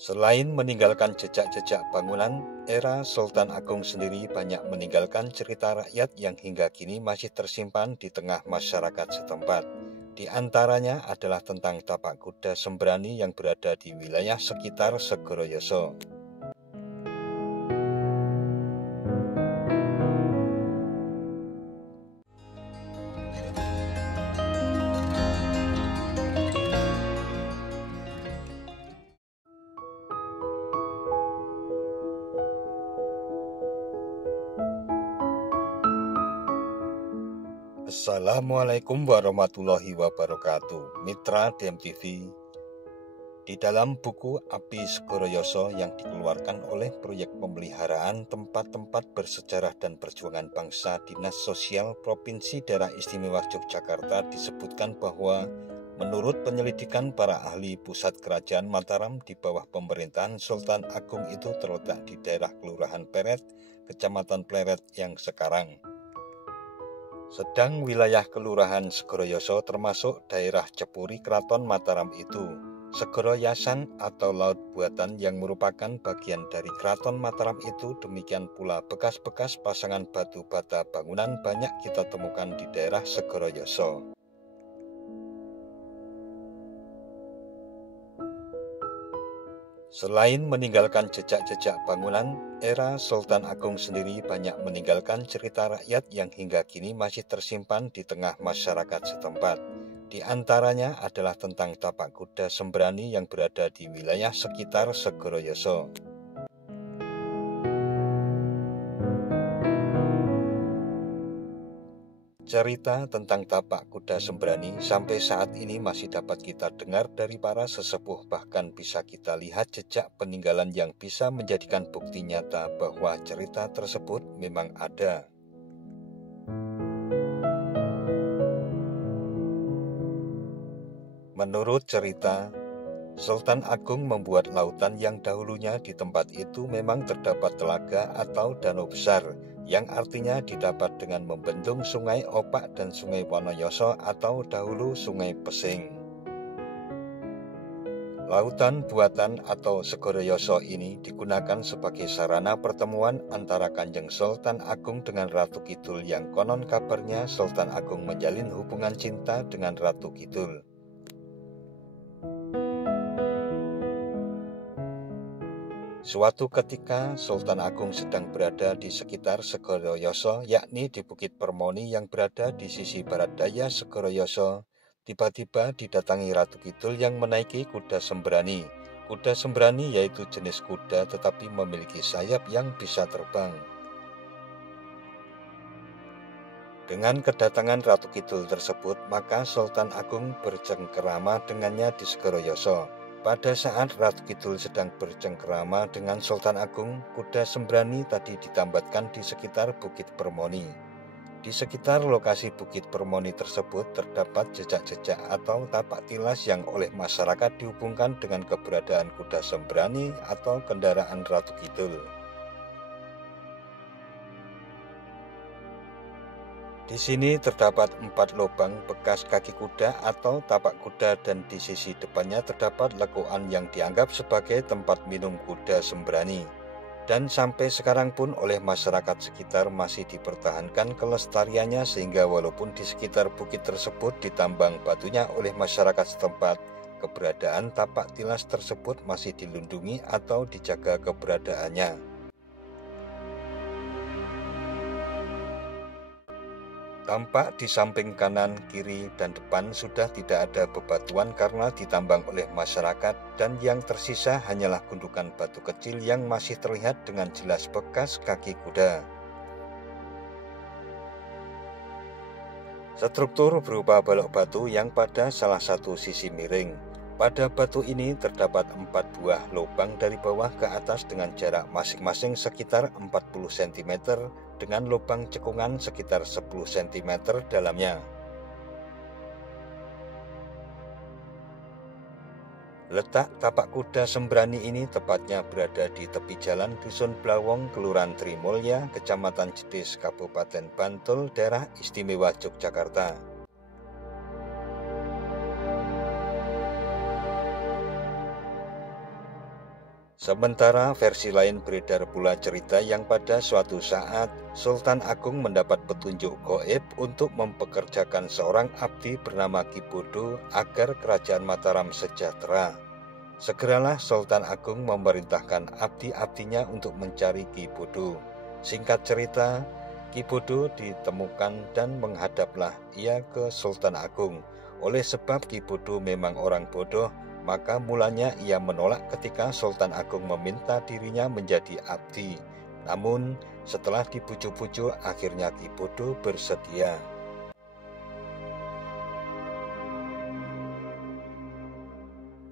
Selain meninggalkan jejak-jejak bangunan, era Sultan Agung sendiri banyak meninggalkan cerita rakyat yang hingga kini masih tersimpan di tengah masyarakat setempat. Di antaranya adalah tentang tapak kuda Sembrani yang berada di wilayah sekitar Segoroyoso. Assalamualaikum warahmatullahi wabarakatuh. Mitra DMTV. Di dalam buku Api Segoroyoso yang dikeluarkan oleh Proyek Pemeliharaan Tempat-tempat Bersejarah dan Perjuangan Bangsa Dinas Sosial Provinsi Daerah Istimewa Yogyakarta disebutkan bahwa menurut penyelidikan para ahli, pusat kerajaan Mataram di bawah pemerintahan Sultan Agung itu terletak di daerah Kelurahan Pleret, Kecamatan Pleret yang sekarang. Sedang wilayah Kelurahan Segoroyoso termasuk daerah Cepuri Keraton Mataram itu. Segoroyasan atau laut buatan yang merupakan bagian dari Keraton Mataram itu, demikian pula bekas-bekas pasangan batu bata bangunan banyak kita temukan di daerah Segoroyoso. Selain meninggalkan jejak-jejak bangunan, era Sultan Agung sendiri banyak meninggalkan cerita rakyat yang hingga kini masih tersimpan di tengah masyarakat setempat. Di antaranya adalah tentang tapak kuda Sembrani yang berada di wilayah sekitar Segoroyoso. Cerita tentang tapak kuda Sembrani sampai saat ini masih dapat kita dengar dari para sesepuh, bahkan bisa kita lihat jejak peninggalan yang bisa menjadikan bukti nyata bahwa cerita tersebut memang ada. Menurut cerita, Sultan Agung membuat lautan yang dahulunya di tempat itu memang terdapat telaga atau danau besar, yang artinya didapat dengan membendung Sungai Opak dan Sungai Wonoyoso atau dahulu Sungai Pesing. Lautan buatan atau Segoroyoso ini digunakan sebagai sarana pertemuan antara Kanjeng Sultan Agung dengan Ratu Kidul, yang konon kabarnya Sultan Agung menjalin hubungan cinta dengan Ratu Kidul. Suatu ketika Sultan Agung sedang berada di sekitar Segoroyoso, yakni di Bukit Permoni yang berada di sisi barat daya Segoroyoso. Tiba-tiba didatangi Ratu Kidul yang menaiki kuda Sembrani. Kuda Sembrani yaitu jenis kuda tetapi memiliki sayap yang bisa terbang. Dengan kedatangan Ratu Kidul tersebut, maka Sultan Agung bercengkerama dengannya di Segoroyoso. Pada saat Ratu Kidul sedang bercengkerama dengan Sultan Agung, kuda Sembrani tadi ditambatkan di sekitar Bukit Permoni. Di sekitar lokasi Bukit Permoni tersebut terdapat jejak-jejak atau tapak tilas yang oleh masyarakat dihubungkan dengan keberadaan kuda Sembrani atau kendaraan Ratu Kidul. Di sini terdapat 4 lubang bekas kaki kuda atau tapak kuda, dan di sisi depannya terdapat lekuan yang dianggap sebagai tempat minum kuda Sembrani. Dan sampai sekarang pun oleh masyarakat sekitar masih dipertahankan kelestariannya, sehingga walaupun di sekitar bukit tersebut ditambang batunya oleh masyarakat setempat, keberadaan tapak tilas tersebut masih dilindungi atau dijaga keberadaannya. Tampak di samping kanan, kiri, dan depan sudah tidak ada bebatuan karena ditambang oleh masyarakat, dan yang tersisa hanyalah gundukan batu kecil yang masih terlihat dengan jelas bekas kaki kuda. Struktur berupa balok batu yang pada salah satu sisi miring. Pada batu ini terdapat 4 buah lubang dari bawah ke atas dengan jarak masing-masing sekitar 40 cm, dengan lubang cekungan sekitar 10 cm dalamnya. Letak tapak kuda Sembrani ini tepatnya berada di tepi jalan Dusun Blawong, Kelurahan Trimulya, Kecamatan Jetis, Kabupaten Bantul, Daerah Istimewa Yogyakarta. Sementara versi lain beredar pula cerita yang pada suatu saat Sultan Agung mendapat petunjuk gaib untuk mempekerjakan seorang abdi bernama Ki Bodo agar kerajaan Mataram sejahtera. Segeralah Sultan Agung memerintahkan abdi-abdinya untuk mencari Ki Bodo. Singkat cerita, Ki Bodo ditemukan dan menghadaplah ia ke Sultan Agung. Oleh sebab Ki Bodo memang orang bodoh, maka mulanya ia menolak ketika Sultan Agung meminta dirinya menjadi abdi. Namun setelah dibujuk-bujuk, akhirnya Ki Bodo bersedia.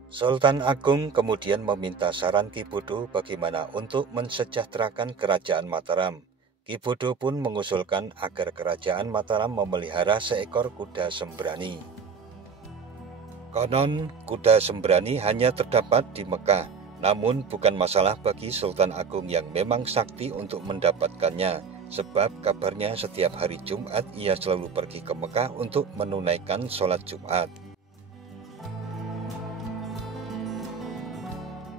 Sultan Agung kemudian meminta saran Ki Bodo bagaimana untuk mensejahterakan kerajaan Mataram. Ki Bodo pun mengusulkan agar kerajaan Mataram memelihara seekor kuda sembrani. Konon, kuda sembrani hanya terdapat di Mekah, namun bukan masalah bagi Sultan Agung yang memang sakti untuk mendapatkannya, sebab kabarnya setiap hari Jumat ia selalu pergi ke Mekah untuk menunaikan sholat Jumat.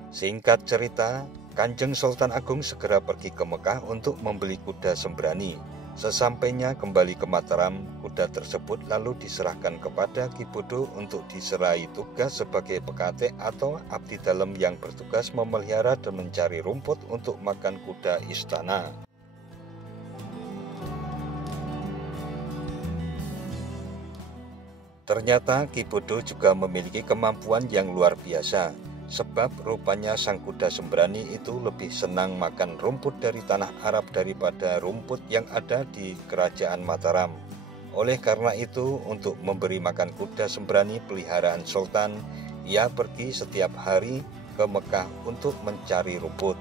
Singkat cerita, Kanjeng Sultan Agung segera pergi ke Mekah untuk membeli kuda sembrani. Sesampainya kembali ke Mataram, kuda tersebut lalu diserahkan kepada Ki Bodo untuk diserai tugas sebagai pekate atau abdi dalam yang bertugas memelihara dan mencari rumput untuk makan kuda istana. Ternyata Ki Bodo juga memiliki kemampuan yang luar biasa. Sebab rupanya sang kuda sembrani itu lebih senang makan rumput dari tanah Arab daripada rumput yang ada di kerajaan Mataram. Oleh karena itu, untuk memberi makan kuda sembrani peliharaan Sultan, ia pergi setiap hari ke Mekah untuk mencari rumput.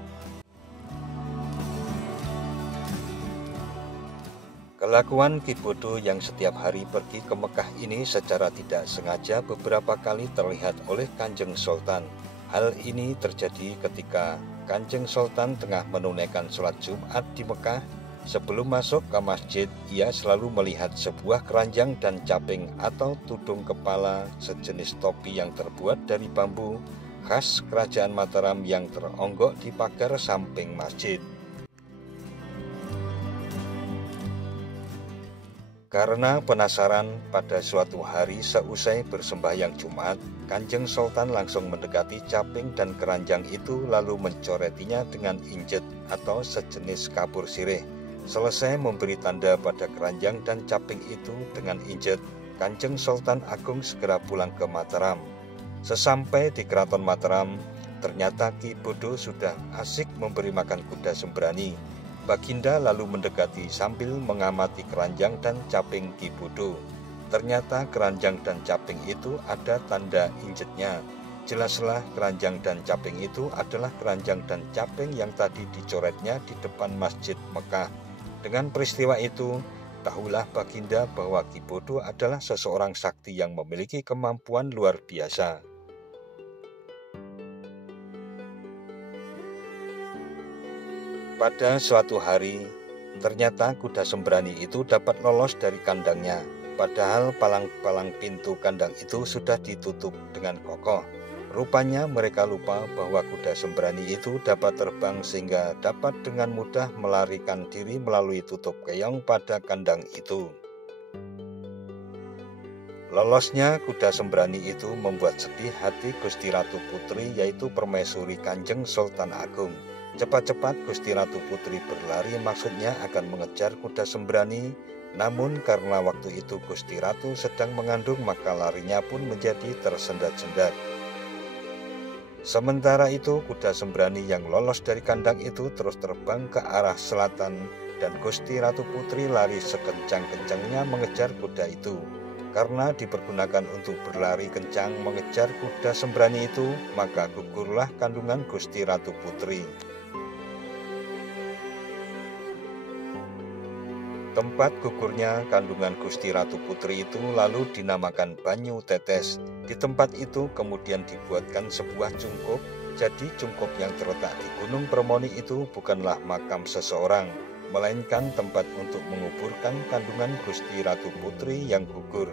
Kelakuan Ki Bodo yang setiap hari pergi ke Mekah ini secara tidak sengaja beberapa kali terlihat oleh Kanjeng Sultan. Hal ini terjadi ketika Kanjeng Sultan tengah menunaikan sholat Jumat di Mekah. Sebelum masuk ke masjid, ia selalu melihat sebuah keranjang dan caping atau tudung kepala sejenis topi yang terbuat dari bambu khas kerajaan Mataram yang teronggok di pagar samping masjid. Karena penasaran, pada suatu hari seusai bersembahyang Jumat, Kanjeng Sultan langsung mendekati caping dan keranjang itu lalu mencoretinya dengan injet atau sejenis kapur sirih. Selesai memberi tanda pada keranjang dan caping itu dengan injet, Kanjeng Sultan Agung segera pulang ke Mataram. Sesampai di Keraton Mataram, ternyata Ki Bodo sudah asik memberi makan kuda sembrani. Baginda lalu mendekati sambil mengamati keranjang dan caping Ki Bodo. Ternyata keranjang dan caping itu ada tanda injetnya. Jelaslah keranjang dan caping itu adalah keranjang dan caping yang tadi dicoretnya di depan Masjid Mekah. Dengan peristiwa itu, tahulah Baginda bahwa Ki Bodo adalah seseorang sakti yang memiliki kemampuan luar biasa. Pada suatu hari, ternyata kuda sembrani itu dapat lolos dari kandangnya, padahal palang-palang pintu kandang itu sudah ditutup dengan kokoh. Rupanya mereka lupa bahwa kuda sembrani itu dapat terbang sehingga dapat dengan mudah melarikan diri melalui tutup keong pada kandang itu. Lolosnya kuda sembrani itu membuat sedih hati Gusti Ratu Putri, yaitu Permaisuri Kanjeng Sultan Agung. Cepat-cepat Gusti Ratu Putri berlari, maksudnya akan mengejar kuda sembrani. Namun karena waktu itu Gusti Ratu sedang mengandung, maka larinya pun menjadi tersendat-sendat. Sementara itu kuda sembrani yang lolos dari kandang itu terus terbang ke arah selatan, dan Gusti Ratu Putri lari sekencang-kencangnya mengejar kuda itu. Karena dipergunakan untuk berlari kencang mengejar kuda sembrani itu, maka gugurlah kandungan Gusti Ratu Putri. Tempat gugurnya kandungan Gusti Ratu Putri itu lalu dinamakan Banyu Tetes. Di tempat itu kemudian dibuatkan sebuah cungkup. Jadi cungkup yang terletak di Gunung Permoni itu bukanlah makam seseorang, melainkan tempat untuk menguburkan kandungan Gusti Ratu Putri yang gugur.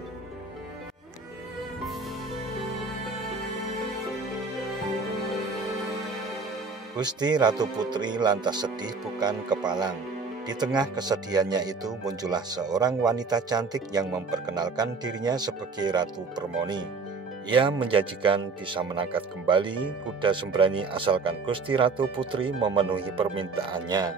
Gusti Ratu Putri lantas sedih bukan kepalang. Di tengah kesedihannya itu muncullah seorang wanita cantik yang memperkenalkan dirinya sebagai Ratu Permoni. Ia menjanjikan bisa mengangkat kembali kuda sembrani asalkan Gusti Ratu Putri memenuhi permintaannya.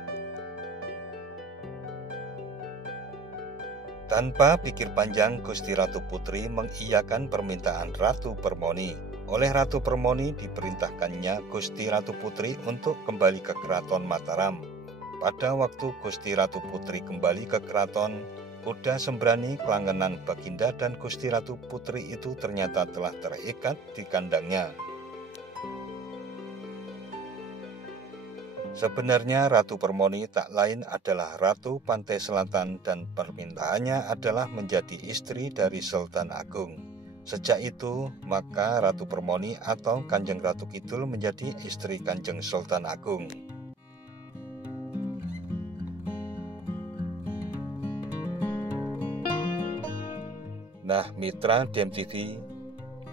Tanpa pikir panjang, Gusti Ratu Putri mengiyakan permintaan Ratu Permoni. Oleh Ratu Permoni diperintahkannya Gusti Ratu Putri untuk kembali ke Keraton Mataram. Pada waktu Gusti Ratu Putri kembali ke keraton, kuda sembrani kelangenan Baginda dan Gusti Ratu Putri itu ternyata telah terikat di kandangnya. Sebenarnya Ratu Permoni tak lain adalah Ratu Pantai Selatan dan permintaannya adalah menjadi istri dari Sultan Agung. Sejak itu, maka Ratu Permoni atau Kanjeng Ratu Kidul menjadi istri Kanjeng Sultan Agung. Nah, mitra DMTV,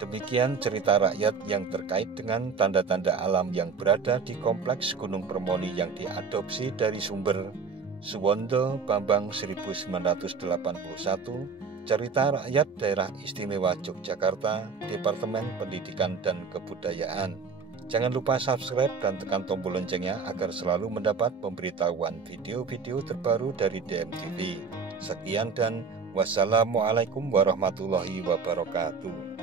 demikian cerita rakyat yang terkait dengan tanda-tanda alam yang berada di Kompleks Gunung Permoni yang diadopsi dari sumber Suwondo Bambang 1981, cerita rakyat daerah istimewa Yogyakarta, Departemen Pendidikan dan Kebudayaan. Jangan lupa subscribe dan tekan tombol loncengnya agar selalu mendapat pemberitahuan video-video terbaru dari DMTV. Sekian dan wassalamualaikum warahmatullahi wabarakatuh.